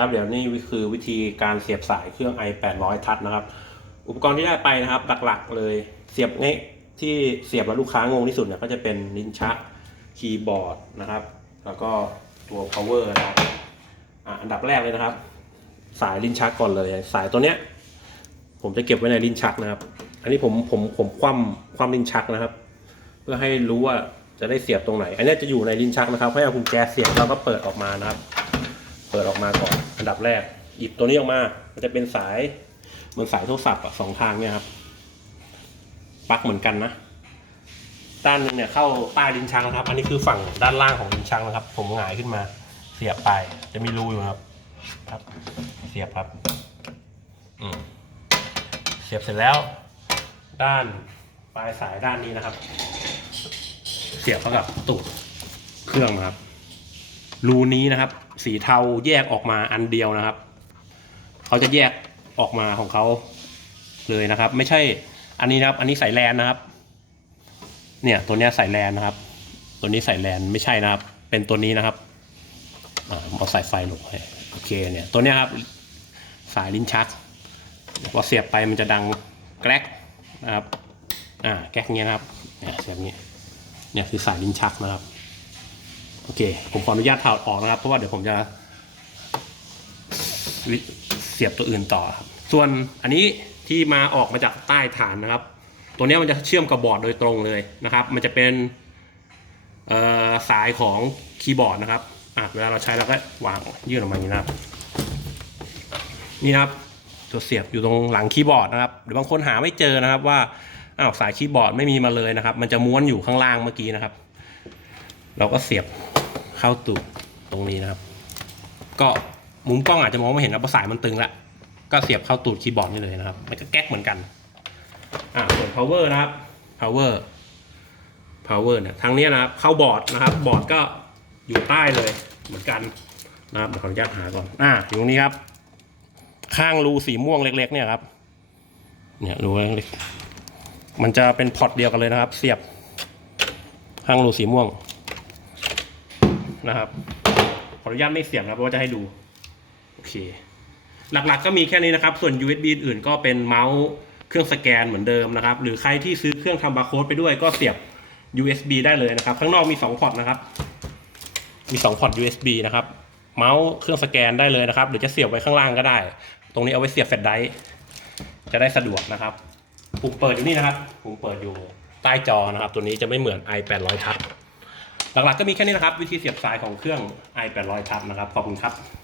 ครับเดี๋ยวนี่คือวิธีการเสียบสายเครื่อง i 8 0 0ทัชนะครับ อุปกรณ์ที่ได้ไปนะครับ หลักๆเลยเสียบง่ายที่เสียบแล้วลูกค้างงที่สุดเนี่ยก็จะเป็นลิ้นชักคีย์บอร์ดนะครับ แล้วก็ตัว power นะครับอันดับแรกเลยนะครับ สายลิ้นชักก่อนเลย สายตัวเนี้ย ผมจะเก็บไว้ในลิ้นชักนะครับ อันนี้ผมผมผมคว่ำคว่ำลิ้นชักนะครับ เพื่อให้รู้ว่าจะได้เสียบตรงไหน อันนี้จะอยู่ในลิ้นชักนะครับให้เอากุญแจเสียบเราก็เปิดออกมานะครับ เปิดออกมาก่อน อันดับแรก หยิบตัวนี้ออกมา มันจะเป็นสายเหมือนสายโทรศัพท์อะสองทางเนี่ยครับปลั๊กเหมือนกันนะด้านหนึงเนี่ยเข้าใต้ลิ้นชักนะครับ อันนี้คือฝั่งด้านล่างของลิ้นชักนะครับ ผมหงายขึ้นมา เสียบไป จะมีรูอยู่ครับ ครับ เสียบครับ อืมเสียบเสร็จแล้ว ด้านปลายสายด้านนี้นะครับ เสียบเข้ากับตูดเครื่องนะครับ รูนี้นะครับ สีเทาแยกออกมาอันเดียวนะครับ เขาจะแยกออกมาของเขาเลยนะครับ ไม่ใช่อันนี้นะครับ อันนี้ใสายแลนนะครับ เนี่ยตัวนี้ยสายแลนนะครับ ตัวนี้ใสายแลนไม่ใช่นะครับ เป็นตัวนี้นะครับเอาสายไฟลงไปโอเคเนี่ยตัวนี้ครับสายลิ้นชักพอเสียบไปมันจะดังแกรกนะครับอ่าแกรกเงี้ยนะครับเนี่ยเสียบอย่างงี้เนี่ยคือสายลิ้นชักนะครับ อเค ผมขออนุญาตถอดออกนะครับ เพราะว่าเดี๋ยวผมจะเสียบตัวอื่นต่อครับ ส่วนอันนี้ที่มาออกมาจากใต้ฐานนะครับ ตัวนี้มันจะเชื่อมกับบอร์ดโดยตรงเลยนะครับ มันจะเป็นสายของคีย์บอร์ดนะครับเวลาเราใช้เราก็วางยื่นออกมาอย่างนี้นะครับ นี่นะครับตัวเสียบอยู่ตรงหลังคีย์บอร์ดนะครับหรือบางคนหาไม่เจอนะครับว่าอ้าวสายคีย์บอร์ดไม่มีมาเลยนะครับ มันจะม้วนอยู่ข้างล่างเมื่อกี้นะครับ เราก็เสียบ เข้าตูดตรงนี้นะครับ ก็มุมกล้องอาจจะมองไม่เห็นนะเพราะสายมันตึงละก็เสียบเข้าตูดคีย์บอร์ดนี่เลยนะครับ มันก็แก๊กเหมือนกัน อ่าส่วน power นะครับ power power เนี่ยทางนี้นะครับ เข้าบอร์ดนะครับ บอร์ดก็อยู่ใต้เลยเหมือนกันนะครับเดี๋ยวขออนุญาตหาก่อน อ่าอยู่ตรงนี้ครับ ข้างรูสีม่วงเล็ก ๆ เนี่ยครับ เนี่ยรูเล็กๆมันจะเป็นพอร์ตเดียวกันเลยนะครับ เสียบ ข้างรูสีม่วง นะครับ ขออนุญาตไม่เสียบนะครับเพราะว่าจะให้ดู โอเค หลักๆก็มีแค่นี้นะครับ ส่วน USB อื่นก็เป็นเมาส์เครื่องสแกนเหมือนเดิมนะครับ หรือใครที่ซื้อเครื่องทำบาร์โค้ดไปด้วยก็เสียบ USB ได้เลยนะครับ ข้างนอกมี2พอร์ตนะครับ มี2พอร์ต USB นะครับ เมาส์เครื่องสแกนได้เลยนะครับ หรือจะเสียบไว้ข้างล่างก็ได้ ตรงนี้เอาไว้เสียบแฟลชไดรฟ์จะได้สะดวกนะครับ ปุ่มเปิดอยู่นี่นะครับ ปุ่มเปิดอยู่ใต้จอนะครับ ตัวนี้จะไม่เหมือน i 8 0 0 ทัช หลักๆก็มีแค่นี้นะครับ วิธีเสียบสายของเครื่อง i 8 0 0ทับนะครับ ขอบคุณครับ